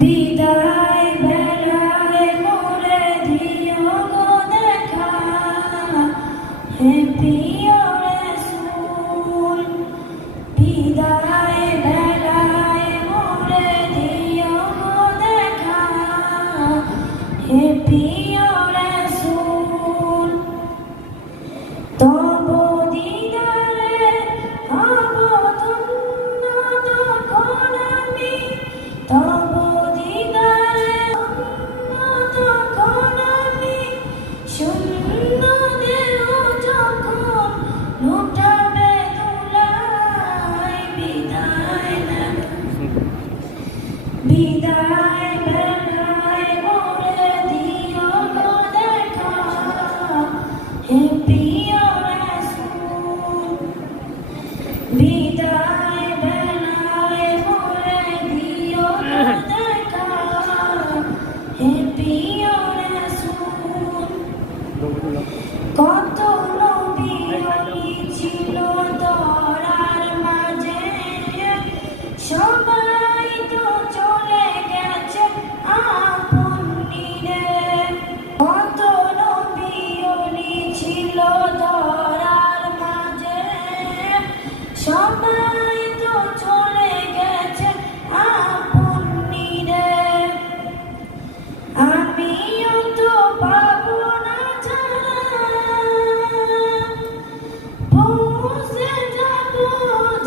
বিদায় বেলায় মোরে দিও গো দেখা, হে প্রিয় রাসূল। বিদায় বেলায় মোরে দিও গো দেখা, হে প্রিয় রাসূল। তব দিদারে হব ধন্য তখন আমি, তব দিদারে ধন্য তখন আমি। শূন্য দেহ যখন লুটাবে ধুলায়, বিদায় বিদায় বেলায় মোরে দিও গো দেখা, হে প্রিয় রাসূল। বিদায় বেলায় মোরে দিও গো দেখা, হে প্রিয় রাসূল। কত নবী ছিল ধরার মাঝে, সবাই তো চলে গেছে আপন নিরে। কত নবী ছিল ধরার মাঝে, সবাই তো চলে গেছে আপন নিরে। আমিও তো পাবো না ছাড়া, পৌঁছে যাবো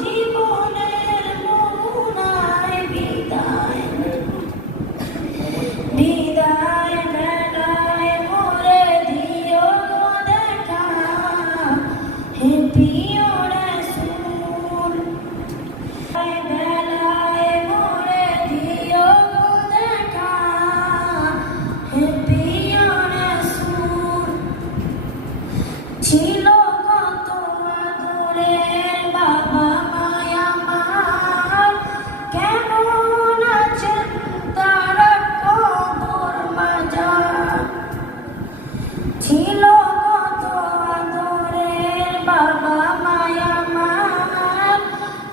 জীবনের মোহনায়। বিদায় বিদায় বেলায় মোরে দিও গো দেখা, হে প্রিয় রাসূল। বেলায় মোরে দিও গো দেখা, হে প্রিয় রাসূল। ছিল কত আদরের বাবা মায়া আমার, কেমন আছেন তারা কবর মাজার। ছিল কত আদরের বাবা মায়া আমার,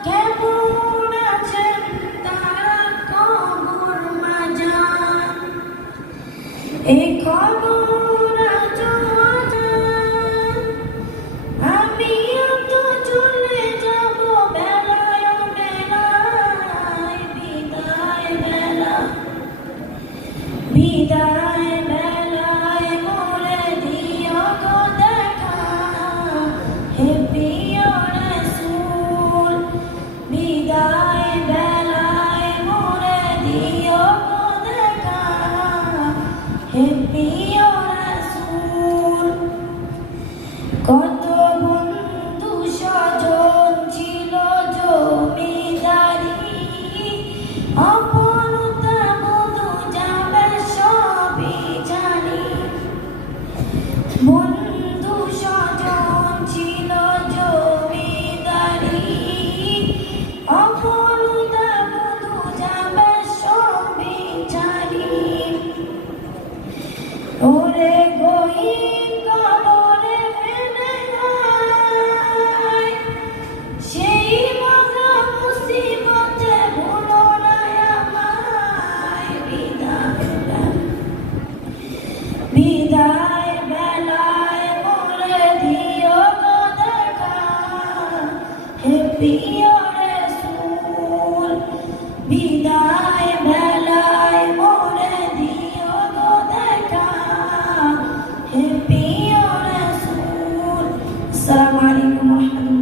কেমন আছেন তারা কবর মাজার। এই খবর আজও অজান, আমিও তো চলে যাব বেলায় বেলায়। বিদায় বেলা বিদায় বেলায় মোরে দিও গো দেখা, হে প্রিয় রাসূল। বিদায় বেলায় মোরে দিও গো দেখা, হে প্রিয় রাসূল। কত বন্ধু স্বজন ছিল জমিদারি, অপরতা বধূ যাবে সবই জানি। বন্ধু স্বজন ছিল জমিদারি, অপরতা বধূ যাবে সবই জানি। ওরে গহীন কবরে ফেলে যায়, সেই মজা মুসিবতে ভুলো না আমায়। বিদায় বেলায় মোরে দিও গো দেখা, হে প্রিয় রাসূল। বিদায় বেলায় মোরে দিও গো দেখা, হে প্রিয় রাসূল। আসসালামু আলাইকুম ওয়া রাহমাতুল্লাহ।